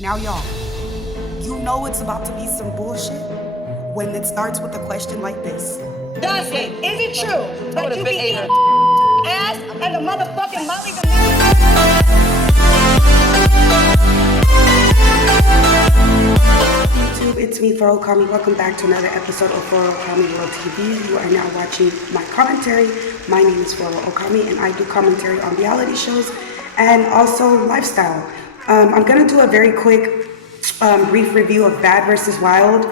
Now y'all, you know it's about to be some bullshit when it starts with a question like this. Does it? Is it true that you be eating ass and the motherfucking Molly YouTube, it's me, Foro Kami. Welcome back to another episode of Foro Okami World TV. You are now watching my commentary. My name is Foro Okami and I do commentary on reality shows and also lifestyle. I'm going to do a very quick brief review of Bad vs. Wild.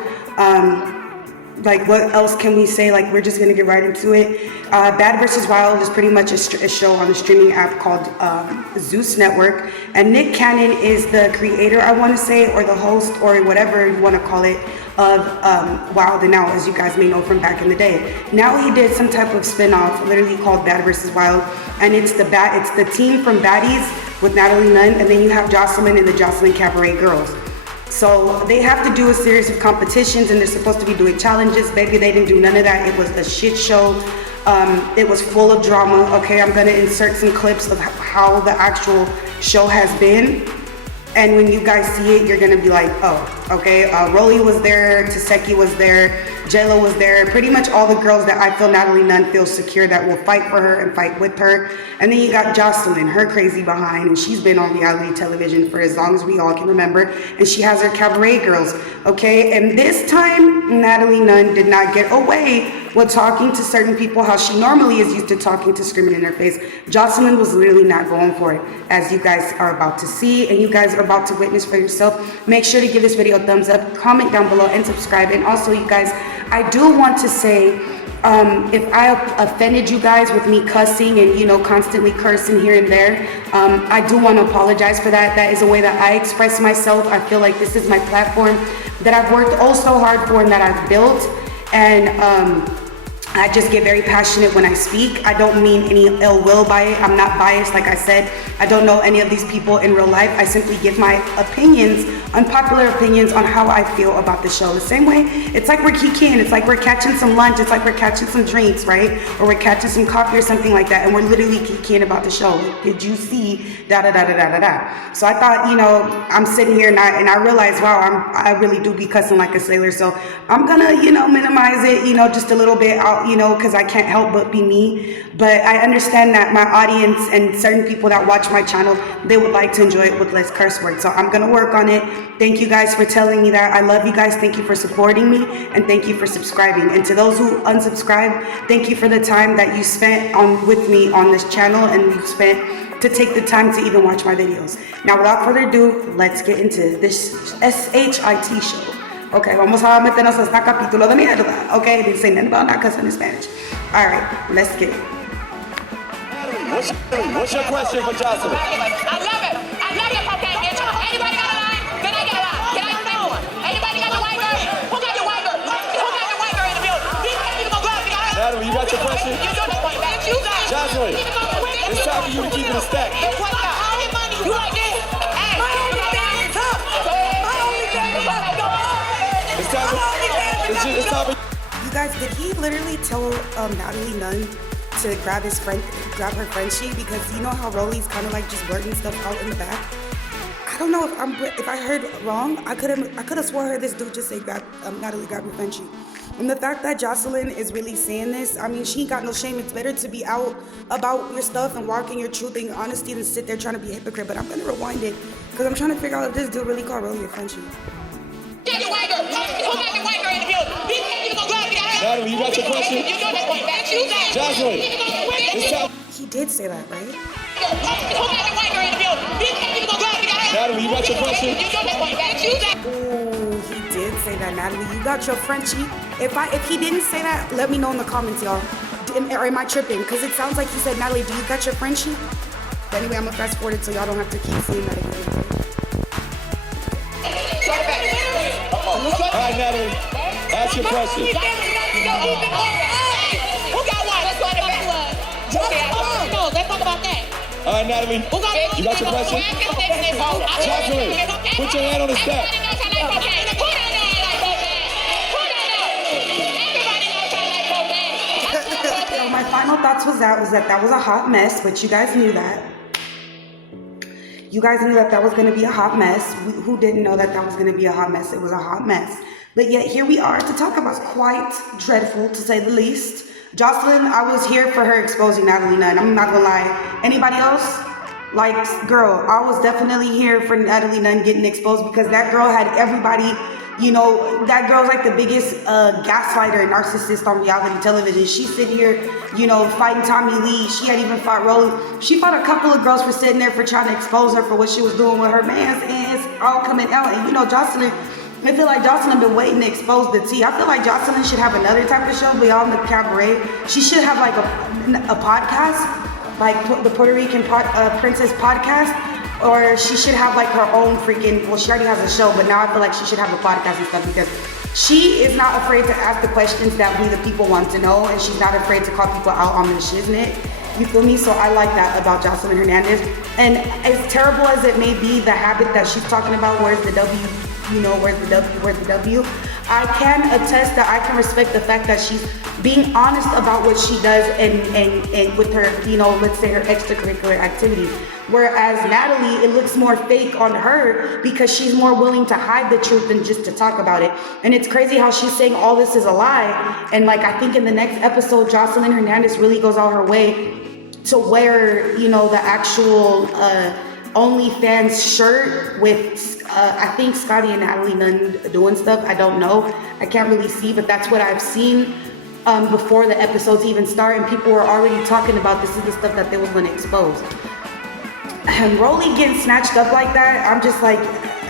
Like, what else can we say? Like, we're just going to get right into it. Bad vs. Wild is pretty much a show on the streaming app called Zeus Network. And Nick Cannon is the creator, I want to say, or the host, or whatever you want to call it, of Wild and Out, as you guys may know from back in the day. Now he did some type of spin-off, literally called Bad vs. Wild. And it's the team from Baddies with Natalie Nunn, and then you have Joseline and the Joseline Cabaret girls. So they have to do a series of competitions and they're supposed to be doing challenges. Baby, they didn't do none of that. It was a shit show. It was full of drama. Okay, I'm gonna insert some clips of how the actual show has been. And when you guys see it, you're gonna be like, oh, okay. Rolly was there, Taseki was there, JLo was there. Pretty much all the girls that I feel Natalie Nunn feels secure that will fight for her and fight with her. And then you got Joseline, her crazy behind, and she's been on reality television for as long as we all can remember. And she has her Cabaret girls, okay? And this time, Natalie Nunn did not get away with talking to certain people how she normally is used to talking to, screaming in their face. Joseline was literally not going for it, as you guys are about to see and you guys are about to witness for yourself. Make sure to give this video a thumbs up, comment down below, and subscribe. And also, you guys, I do want to say, if I offended you guys with me cussing and, you know, constantly cursing here and there, I do want to apologize for that. That is a way that I express myself. I feel like this is my platform that I've worked oh so hard for and that I've built. And I just get very passionate when I speak. I don't mean any ill will by it. I'm not biased, like I said. I don't know any of these people in real life. I simply give my opinions, unpopular opinions on how I feel about the show. The same way, it's like we're kikiing, it's like we're catching some lunch, it's like we're catching some drinks, right? Or we're catching some coffee or something like that, and we're literally kikiing about the show. Did you see da-da-da-da-da-da-da? So I thought, you know, I'm sitting here and I realized, wow, I really do be cussing like a sailor. So I'm gonna, you know, minimize it, you know, just a little bit out, you know, because I can't help but be me. But I understand that my audience and certain people that watch my channel, they would like to enjoy it with less curse words. So I'm gonna work on it. Thank you guys for telling me that. I love you guys. Thank you for supporting me, and thank you for subscribing. And to those who unsubscribe, thank you for the time that you spent with me on this channel, and you spent to take the time to even watch my videos. Now, without further ado, let's get into this SHIT show. Okay, vamos a meternos a este capítulo de mierda. Okay, they say nothing about not cussing in Spanish. All right, let's get it. What's your question for Joseline? I love it. I love it, okay, bitch. Anybody got a line? Can I get a line? Can I say one? Anybody got a white girl? Who got your white girl? Who got your white girl in the building? These people gonna go up together. Natalie, you got your question? You do the point, bitch. You got it. Joseline, it's time for you to keep it a stack. What's up? All your money. You like this? Hey, my only thing is tough. My only thing is tough. It's time for You guys, did he literally tell Natalie Nunn to grab her Frenchie? Because you know how Rolly's kind of like just blurting stuff out in the back. I don't know if I heard wrong. I could have swore I heard this dude just say Natalie grab her Frenchie. And the fact that Joseline is really saying this, I mean, she ain't got no shame. It's better to be out about your stuff and walking your truth and your honesty than sit there trying to be a hypocrite. But I'm gonna rewind it because I'm trying to figure out if this dude really called Rolly a Frenchie. Get your white girl. Who got your white girl in the building? These people gonna go up together. Natalie, you got your question? You do the point, bitch. You got it. Joseline, it's time. He did say that, right? Who got your white girl in the building? These people gonna go up together. Natalie, you got your question? You do the point, bitch. You got it. Ooh, he did say that, Natalie. You got your Frenchie. If he didn't say that, let me know in the comments, y'all. Or am I tripping? Because it sounds like he said, Natalie, do you got your Frenchie? But anyway, I'm gonna fast forward it so y'all don't have to keep seeing that again. All right, Natalie, ask your question. Who got one? Let's go to the back. No, let's talk about that. All right, Natalie, you got your question? Joseline, put your hand on the stack. So my final thoughts was that was a hot mess, but you guys knew that. You guys knew that that was going to be a hot mess. Who didn't know that that was going to be a hot mess? It was a hot mess. But yet here we are to talk about quite dreadful, to say the least. Joseline, I was here for her exposing Natalie Nunn. I'm not going to lie. Anybody else? Like, girl, I was definitely here for Natalie Nunn getting exposed because that girl had everybody, you know, that girl's like the biggest gaslighter and narcissist on reality television. She's sitting here, you know, fighting Tommy Lee. She had even fought Rolly. She fought a couple of girls for sitting there for trying to expose her for what she was doing with her man, and it's all coming out. And, you know, Joseline, I feel like Joseline been waiting to expose the tea. I feel like Joseline should have another type of show beyond the Cabaret. She should have like a podcast, like the Puerto Rican Princess podcast, or she should have like her own freaking, well, she already has a show, but now I feel like she should have a podcast and stuff because she is not afraid to ask the questions that we the people want to know, and she's not afraid to call people out on the shiznit. You feel me? So I like that about Joseline Hernandez. And as terrible as it may be, the habit that she's talking about, where's the W, you know, where's the W, I can attest that I can respect the fact that she's being honest about what she does and with her, you know, let's say her extracurricular activities. Whereas Natalie, it looks more fake on her because she's more willing to hide the truth than just to talk about it. And it's crazy how she's saying all this is a lie. And like, I think in the next episode, Joseline Hernandez really goes out her way to wear, you know, the actual OnlyFans shirt with, I think Scotty and Natalie Nunn doing stuff. I don't know. I can't really see, but that's what I've seen before the episodes even start. And people were already talking about this is the stuff that they were going to expose. And Rolly getting snatched up like that, I'm just like,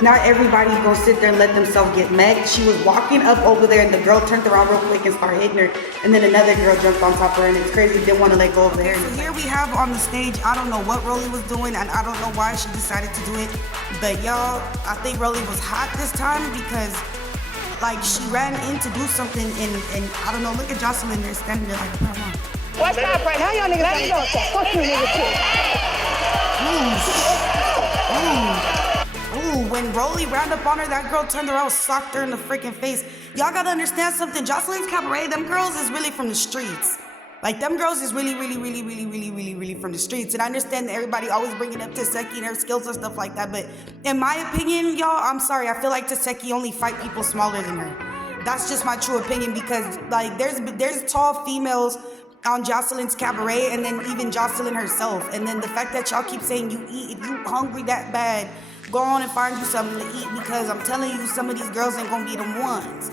not everybody gonna sit there and let themselves get met. She was walking up over there and the girl turned around real quick and started hitting her, and then another girl jumped on top of her, and it's crazy, didn't want to let go of her. So here we have on the stage, I don't know what Rolly was doing, and I don't know why she decided to do it, but y'all, I think Rolly was hot this time because like she ran in to do something, and I don't know, look at Joseline there standing there like, I don't know. What's up, right? How y'all niggas ain't doing that? Fuck you niggas too. Ooh, when Rolly ran up on her, that girl turned around, socked her in the freaking face. Y'all gotta understand something. Joseline's Cabaret, them girls is really from the streets. Like, them girls is really from the streets. And I understand that everybody always bringing up Teseki and her skills and stuff like that. But in my opinion, y'all, I'm sorry. I feel like Teseki only fight people smaller than her. That's just my true opinion because, like, there's tall females on Joseline's Cabaret, and then even Joseline herself. And then the fact that y'all keep saying you eat, if you hungry that bad, go on and find you something to eat, because I'm telling you, some of these girls ain't gonna be the ones.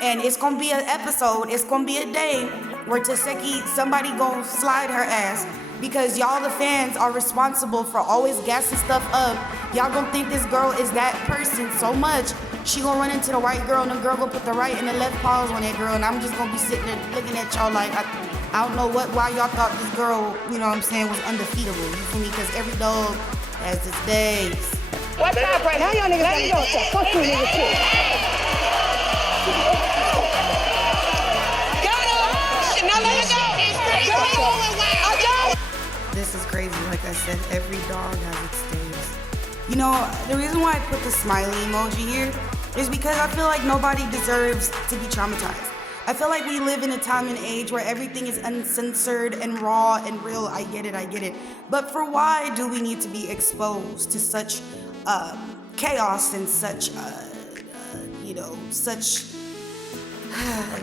And it's gonna be an episode, it's gonna be a day where Teseki, somebody gonna slide her ass, because y'all the fans are responsible for always gassing stuff up. Y'all gonna think this girl is that person so much, she gonna run into the white girl, and the girl gonna put the right and the left paws on that girl, and I'm just gonna be sitting there looking at y'all like, I don't know why y'all thought this girl, you know what I'm saying, was undefeatable. You feel me? Because every dog has its days. What's up, right? How y'all niggas ain't doing that? Fuck you niggas too. Now let it go. This is crazy. Like I said, every dog has its days. You know, the reason why I put the smiley emoji here is because I feel like nobody deserves to be traumatized. I feel like we live in a time and age where everything is uncensored and raw and real. I get it. But for why do we need to be exposed to such chaos and such,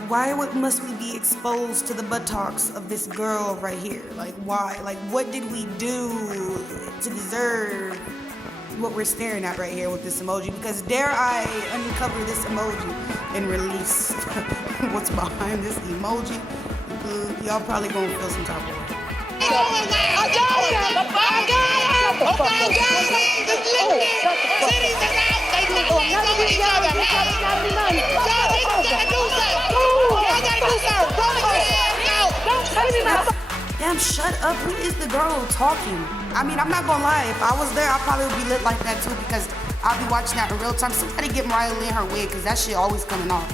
why must we be exposed to the buttocks of this girl right here? Like, why? Like, what did we do to deserve what we're staring at right here with this emoji? Because dare I uncover this emoji and release what's behind this emoji? Y'all probably gonna feel some type of way. Damn, shut up. Who is the girl talking? I mean, I'm not gonna lie. If I was there, I probably would be lit like that too, because I'll be watching that in real time. Somebody get Mariah Lynn her wig, because that shit always coming off.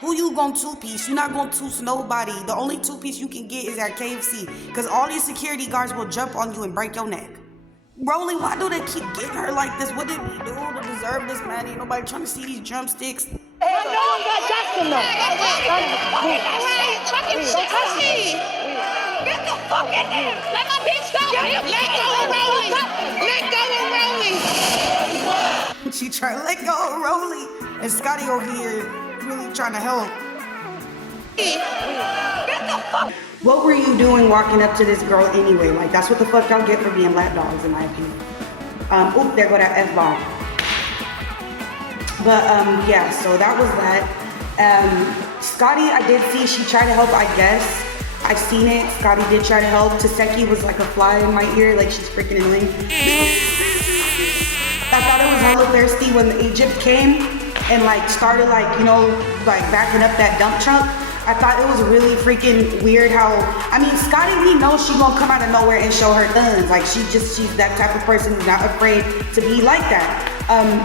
Who you gonna two-piece? You're not gonna two-piece nobody. The only two-piece you can get is at KFC, because all these security guards will jump on you and break your neck. Rolly, why do they keep getting her like this? What did we do to deserve this, man? Ain't nobody trying to see these drumsticks. I know I'm not Jackson though. Fucking shit, me. Get the fuck in there. Let my bitch go. Let go of Rolly. Let go of Rolly. She tried to let go of Rolly. And Scotty over here really trying to help. Get the fuck. What were you doing walking up to this girl anyway? Like, that's what the fuck y'all get for being lap dogs, in my opinion. Oop, there go that F-bomb. But, yeah, so that was that. Scotty, I did see, she tried to help, I guess. I've seen it. Scotty did try to help. Taseki was like a fly in my ear, like she's freaking annoying. I thought it was hella thirsty when Egypt came and like started like, you know, like backing up that dump truck. I thought it was really freaking weird how, I mean, Scotty, we know she gonna come out of nowhere and show her guns. Like she's that type of person who's not afraid to be like that.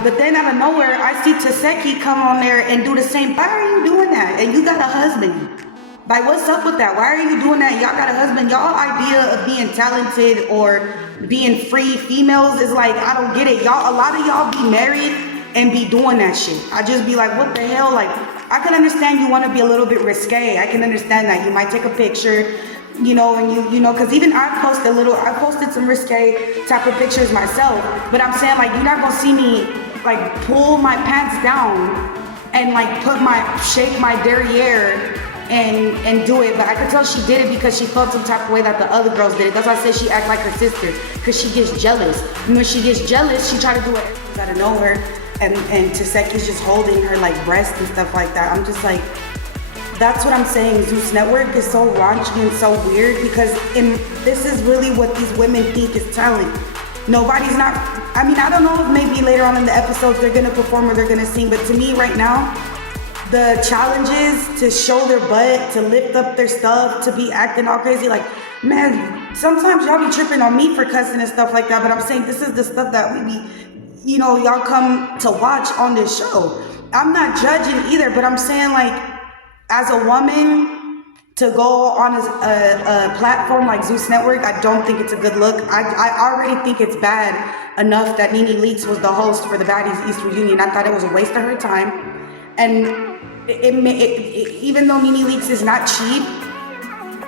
But then out of nowhere, I see Taseki come on there and do the same. Why are you doing that? And you got a husband. Like, what's up with that? Why are you doing that? Y'all got a husband. Y'all idea of being talented or being free females is like, I don't get it. Y'all, a lot of y'all be married and be doing that shit. I just be like, what the hell? Like, I can understand you want to be a little bit risque. I can understand that. You might take a picture, you know, and you know, because even I posted some risque type of pictures myself. But I'm saying, like, you're not going to see me, like, pull my pants down and, like, shake my derriere and do it. But I could tell she did it because she felt some type of way that the other girls did it. That's why I said she act like her sister, because she gets jealous. And when she gets jealous, she try to do it out of nowhere. And Taseki's just holding her like breast and stuff like that. I'm just like, that's what I'm saying. Zeus Network is so raunchy and so weird because this is really what these women think is talent. Nobody's not, I mean, I don't know if maybe later on in the episodes they're gonna perform or they're gonna sing, but to me right now, the challenges to show their butt, to lift up their stuff, to be acting all crazy, like, man, sometimes y'all be tripping on me for cussing and stuff like that, but I'm saying this is the stuff that we be, you know, y'all come to watch on this show. I'm not judging either, but I'm saying, like, as a woman, to go on a platform like Zeus Network, I don't think it's a good look. I already think it's bad enough that NeNe Leakes was the host for the Baddies East Reunion. I thought it was a waste of her time. And even though NeNe Leakes is not cheap,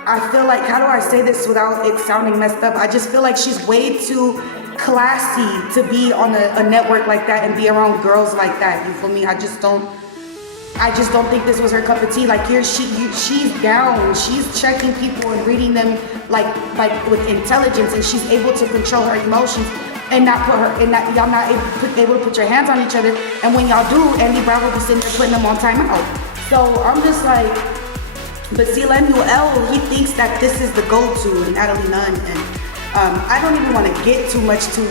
I feel like, how do I say this without it sounding messed up? I just feel like she's way too classy to be on a network like that and be around girls like that. You feel me? I just don't think this was her cup of tea. Like, here she's down. She's checking people and reading them like with intelligence, and she's able to control her emotions and not put her in that. Y'all not able to put your hands on each other. And when y'all do, Andy Brown will be sitting there putting them on timeout. So I'm just like, but see, Lemuel, he thinks that this is the go-to, and Natalie Nunn, and I don't even want to get too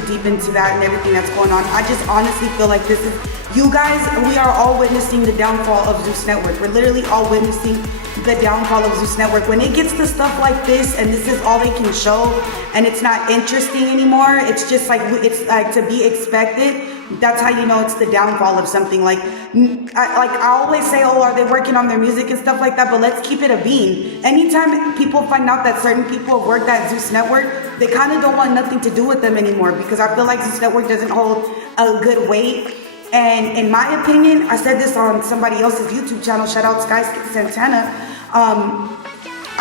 deep into that and everything that's going on. I just honestly feel like this is, you guys, we are all witnessing the downfall of Zeus Network. We're literally all witnessing the downfall of Zeus Network. When it gets to stuff like this and this is all they can show and it's not interesting anymore, it's just like, it's like to be expected. That's how you know it's the downfall of something. Like I always say, oh, are they working on their music and stuff like that? But let's keep it a bean. Anytime people find out that certain people have worked at Zeus Network, they kind of don't want nothing to do with them anymore, because I feel like Zeus Network doesn't hold a good weight. And in my opinion, I said this on somebody else's YouTube channel, shout out Sky Santana.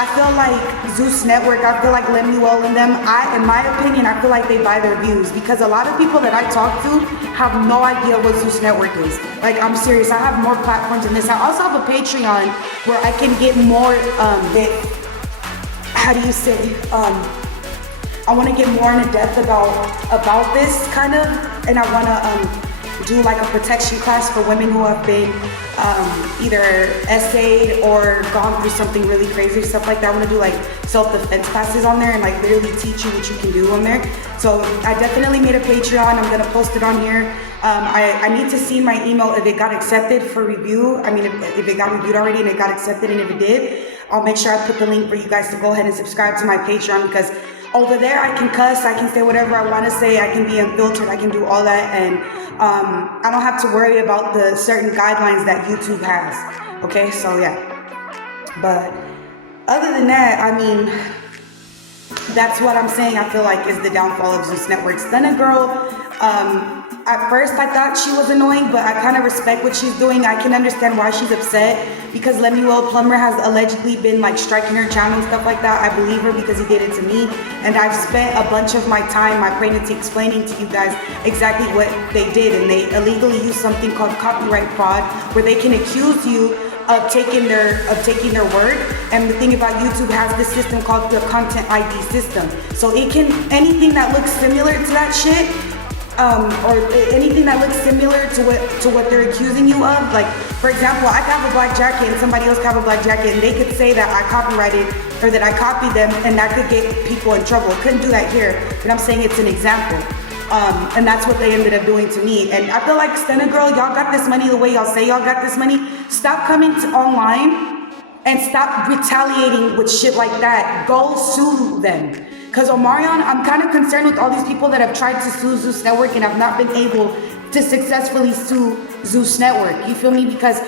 I feel like Zeus Network, I feel like Lemuel and them, in my opinion, I feel like they buy their views, because a lot of people that I talk to have no idea what Zeus Network is. Like, I'm serious, I have more platforms than this. I also have a Patreon where I can get more, how do you say, I want to get more in depth about this kind of, and I want to do like a protection class for women who have been either essayed or gone through something really crazy, stuff like that. I want to do like self-defense classes on there and like literally teach you what you can do on there. So I definitely made a Patreon. I'm gonna post it on here. I need to see my email if it got accepted for review. I mean, if it got reviewed already and it got accepted, and if it did, I'll make sure I put the link for you guys to go ahead and subscribe to my Patreon, because over there I can cuss, I can say whatever I want to say, I can be unfiltered, I can do all that, and I don't have to worry about the certain guidelines that YouTube has. Okay, so yeah. But other than that, I mean, that's what I'm saying. I feel like is the downfall of Zeus Network. Stunna Girl, at first I thought she was annoying, but I kind of respect what she's doing. I can understand why she's upset because LiQWYD has allegedly been like striking her channel and stuff like that. I believe her because he did it to me, and I've spent a bunch of my time, my pregnancy, explaining to you guys exactly what they did, and they illegally used something called copyright fraud, where they can accuse you of taking their word. And the thing about YouTube has this system called the content ID system, so it can anything that looks similar to that shit. Or anything that looks similar to what they're accusing you of. Like, for example, I could have a black jacket and somebody else could have a black jacket, and they could say that I copyrighted or that I copied them, and that could get people in trouble. Couldn't do that here, but I'm saying it's an example. And that's what they ended up doing to me. And I feel like Stunna Girl, y'all got this money the way y'all say y'all got this money. Stop coming to online and stop retaliating with shit like that. Go sue them. Because Omarion, I'm kind of concerned with all these people that have tried to sue Zeus Network and have not been able to successfully sue Zeus Network. You feel me? Because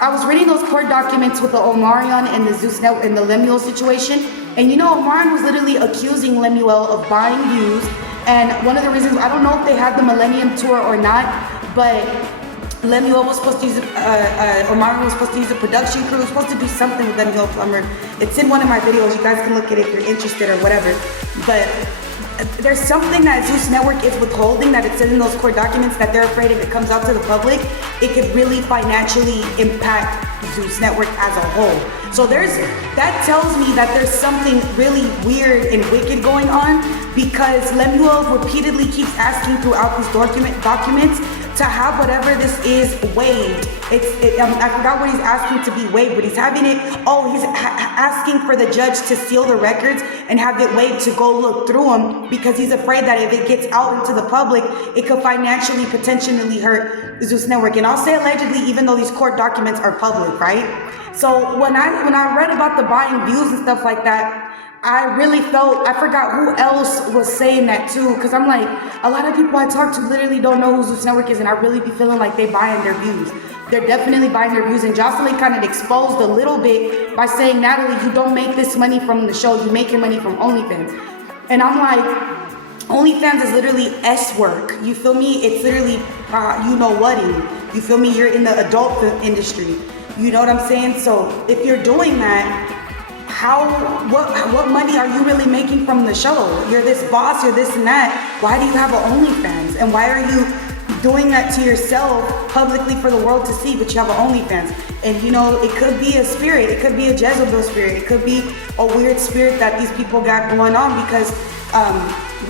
I was reading those court documents with the Omarion and the Zeus Network and the LiQWYD situation. And you know, Omarion was literally accusing LiQWYD of buying views. And one of the reasons, I don't know if they had the Millennium Tour or not, but LiQWYD was supposed to use, Omarion was supposed to use a production crew, was supposed to do something with LiQWYD Plumber. It's in one of my videos, you guys can look at it if you're interested or whatever. But there's something that Zeus Network is withholding that it says in those court documents that they're afraid if it comes out to the public, it could really financially impact Zeus Network as a whole. So that tells me that there's something really weird and wicked going on, because LiQWYD repeatedly keeps asking throughout these documents to have whatever this is waived. I forgot what he's asking to be waived, but he's having it, he's asking for the judge to seal the records and have it waived to go look through them, because he's afraid that if it gets out into the public, it could financially potentially hurt Zeus Network. And I'll say allegedly, even though these court documents are public, right? So when I read about the buying views and stuff like that, I really felt, I forgot who else was saying that too, because I'm like, a lot of people I talk to literally don't know who Zeus Network is, and I really be feeling like they buying their views. They're definitely buying their views, and Joseline kind of exposed a little bit by saying, Natalie, you don't make this money from the show, you make your money from OnlyFans. And I'm like, OnlyFans is literally S work, you feel me? It's literally, you know whating, you feel me? You're in the adult industry, you know what I'm saying? So if you're doing that, what money are you really making from the show? You're this boss, you're this and that. Why do you have an OnlyFans? And why are you doing that to yourself publicly for the world to see, but you have an OnlyFans? And you know, it could be a spirit, it could be a Jezebel spirit, it could be a weird spirit that these people got going on, because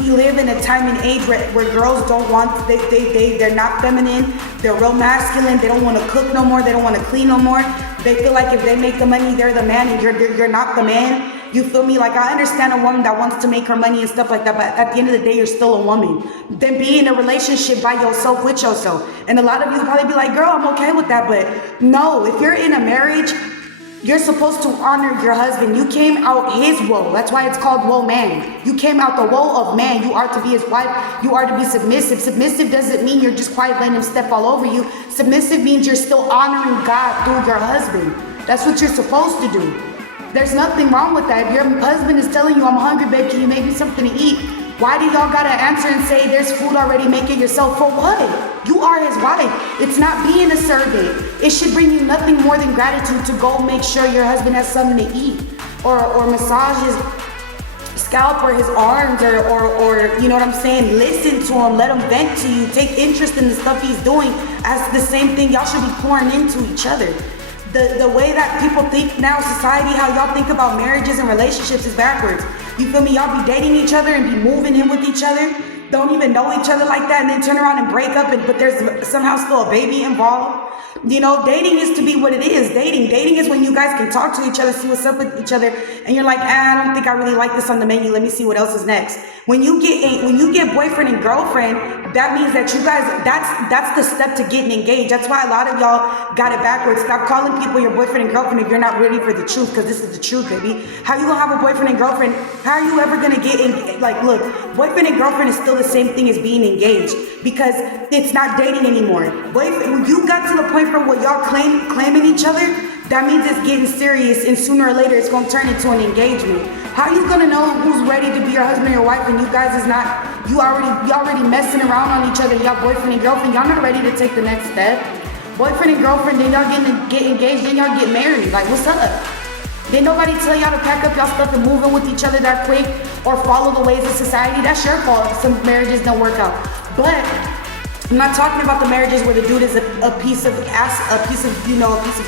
we live in a time and age where girls don't want, they're not feminine, they're real masculine, they don't want to cook no more, they don't want to clean no more. They feel like if they make the money, they're the man, and you're not the man. You feel me? Like, I understand a woman that wants to make her money and stuff like that, but at the end of the day, you're still a woman. Then be in a relationship by yourself with yourself. And a lot of you will probably be like, girl, I'm okay with that, but no, if you're in a marriage, you're supposed to honor your husband. You came out his woe. That's why it's called woe man. You came out the woe of man. You are to be his wife. You are to be submissive. Submissive doesn't mean you're just quiet letting him step all over you. Submissive means you're still honoring God through your husband. That's what you're supposed to do. There's nothing wrong with that. If your husband is telling you, I'm hungry, babe, can you make me something to eat? Why do y'all gotta answer and say there's food already, make it yourself? For what? You are his wife. It's not being a servant. It should bring you nothing more than gratitude to go make sure your husband has something to eat, or massage his scalp or his arms, or you know what I'm saying? Listen to him, let him vent to you, take interest in the stuff he's doing as the same thing. Y'all should be pouring into each other. The way that people think now, society, how y'all think about marriages and relationships is backwards. You feel me? Y'all be dating each other and be moving in with each other, don't even know each other like that, and then turn around and break up, but there's somehow still a baby involved. You know, dating is to be what it is. Dating is when you guys can talk to each other, see what's up with each other, and you're like, I don't think I really like this on the menu. Let me see what else is next. When you get boyfriend and girlfriend, that means that you guys, that's the step to getting engaged. That's why a lot of y'all got it backwards. Stop calling people your boyfriend and girlfriend if you're not ready for the truth, because this is the truth, baby. How you gonna have a boyfriend and girlfriend? How are you ever gonna get in? Like, look, boyfriend and girlfriend is still the same thing as being engaged, because it's not dating anymore. Boyfriend, you got to the point where y'all claiming each other, that means it's getting serious, and sooner or later it's gonna turn into an engagement. How are you gonna know who's ready to be your husband or your wife and you guys is not, you already messing around on each other, y'all boyfriend and girlfriend, y'all not ready to take the next step? Boyfriend and girlfriend, then y'all get engaged, then y'all get married. Like, what's up? Did nobody tell y'all to pack up y'all stuff and move in with each other that quick or follow the ways of society? That's your fault if some marriages don't work out. But I'm not talking about the marriages where the dude is a piece of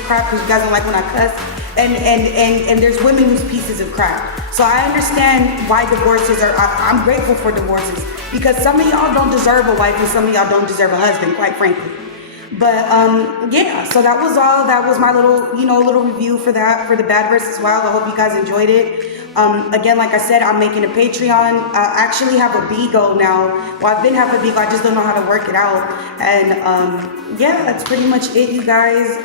crap, because you guys don't like when I cuss. And there's women who's pieces of crap. So I understand why divorces are, I'm grateful for divorces, because some of y'all don't deserve a wife and some of y'all don't deserve a husband, quite frankly. But yeah, so that was all. That was my little review for that, for the Bad versus Wild. I hope you guys enjoyed it. Again, like I said, I'm making a Patreon. I actually have a Bigo now. Well, I've been having a Bigo, I just don't know how to work it out. And yeah, that's pretty much it, you guys.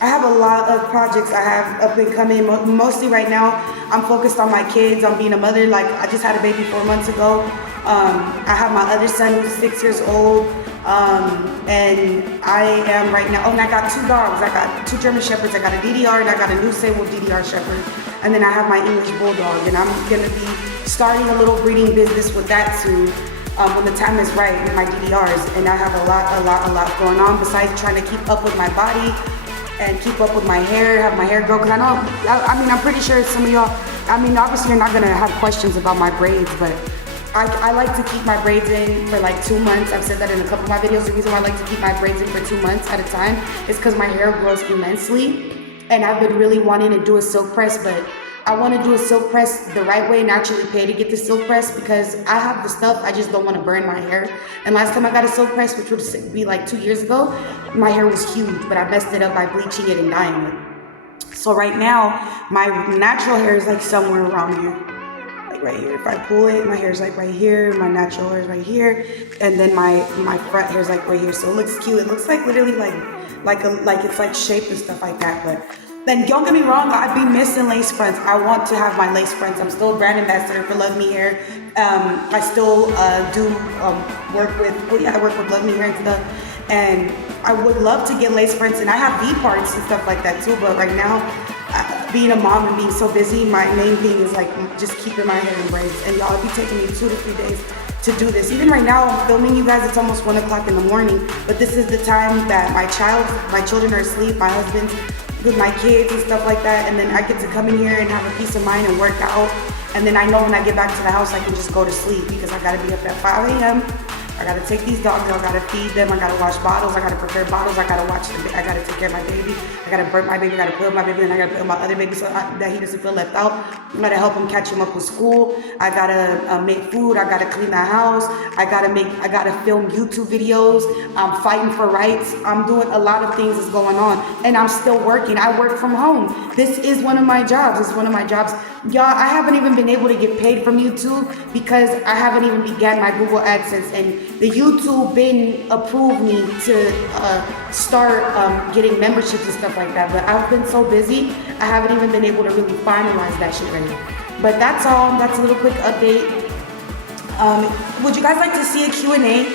I have a lot of projects I have up and coming. Mostly right now, I'm focused on my kids, on being a mother. Like, I just had a baby 4 months ago. I have my other son who's 6 years old. And I am right now, and I got 2 dogs. I got 2 German Shepherds. I got a DDR and I got a new Sable DDR Shepherd. And then I have my English Bulldog, and I'm gonna be starting a little breeding business with that soon. When the time is right with my DDRs. And I have a lot going on besides trying to keep up with my body and keep up with my hair, have my hair grow. Cause I mean, I'm pretty sure some of y'all, I mean, obviously you're not gonna have questions about my braids, but I like to keep my braids in for like 2 months. I've said that in a couple of my videos. The reason why I like to keep my braids in for 2 months at a time is because my hair grows immensely. And I've been really wanting to do a silk press, but I want to do a silk press the right way and actually pay to get the silk press, because I have the stuff, I just don't want to burn my hair. And last time I got a silk press, which would be like 2 years ago, my hair was huge, but I messed it up by bleaching it and dyeing it. So right now, my natural hair is like somewhere around here. Right here. If I pull it, my hair's like right here, my natural hair is right here, and then my front hair's like right here. So it looks cute. It looks like literally like it's like shaped and stuff like that. But then don't get me wrong, I'd be missing lace fronts. I want to have my lace fronts. I'm still a brand ambassador for Love Me Hair. I still do work with Love Me Hair and stuff. And I would love to get lace fronts, and I have V parts and stuff like that too. But right now, being a mom and being so busy, my main thing is like just keeping my hair in braids. And y'all, it'll be taking me 2 to 3 days to do this. Even right now, I'm filming you guys, it's almost 1 o'clock in the morning, but this is the time that my children are asleep, my husband's with my kids and stuff like that, and then I get to come in here and have a peace of mind and work out. And then I know when I get back to the house, I can just go to sleep, because I gotta be up at 5 a.m. I gotta take these dogs, I gotta feed them, I gotta wash bottles, I gotta prepare bottles, I gotta I gotta take care of my baby, I gotta burp my baby, I gotta put up my baby, and I gotta put up my other baby so that he doesn't feel left out. I gotta help him catch him up with school. I gotta make food, I gotta clean the house, I gotta film YouTube videos, I'm fighting for rights, I'm doing a lot of things that's going on, and I'm still working. I work from home. This is one of my jobs. Y'all, I haven't even been able to get paid from YouTube because I haven't even began my Google AdSense, and the YouTube been approved me to start getting memberships and stuff like that. But I've been so busy, I haven't even been able to really finalize that shit right now. But that's all. That's a little quick update. Would you guys like to see a Q&A?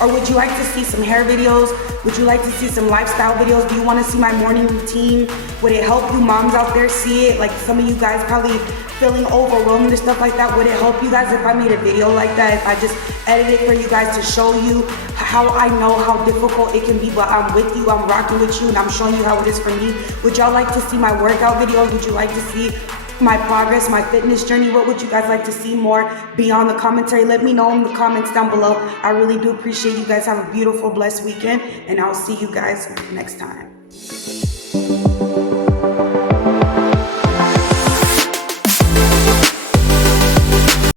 Or would you like to see some hair videos? Would you like to see some lifestyle videos? Do you want to see my morning routine? Would it help you moms out there see it? Like some of you guys probably feeling overwhelmed and stuff like that. Would it help you guys if I made a video like that? If I just edited it for you guys to show you how I know how difficult it can be, but I'm with you, I'm rocking with you, and I'm showing you how it is for me. Would y'all like to see my workout videos? Would you like to see my progress, my fitness journey? What would you guys like to see more beyond the commentary? Let me know in the comments down below. I really do appreciate you guys. Have a beautiful, blessed weekend, and I'll see you guys next time.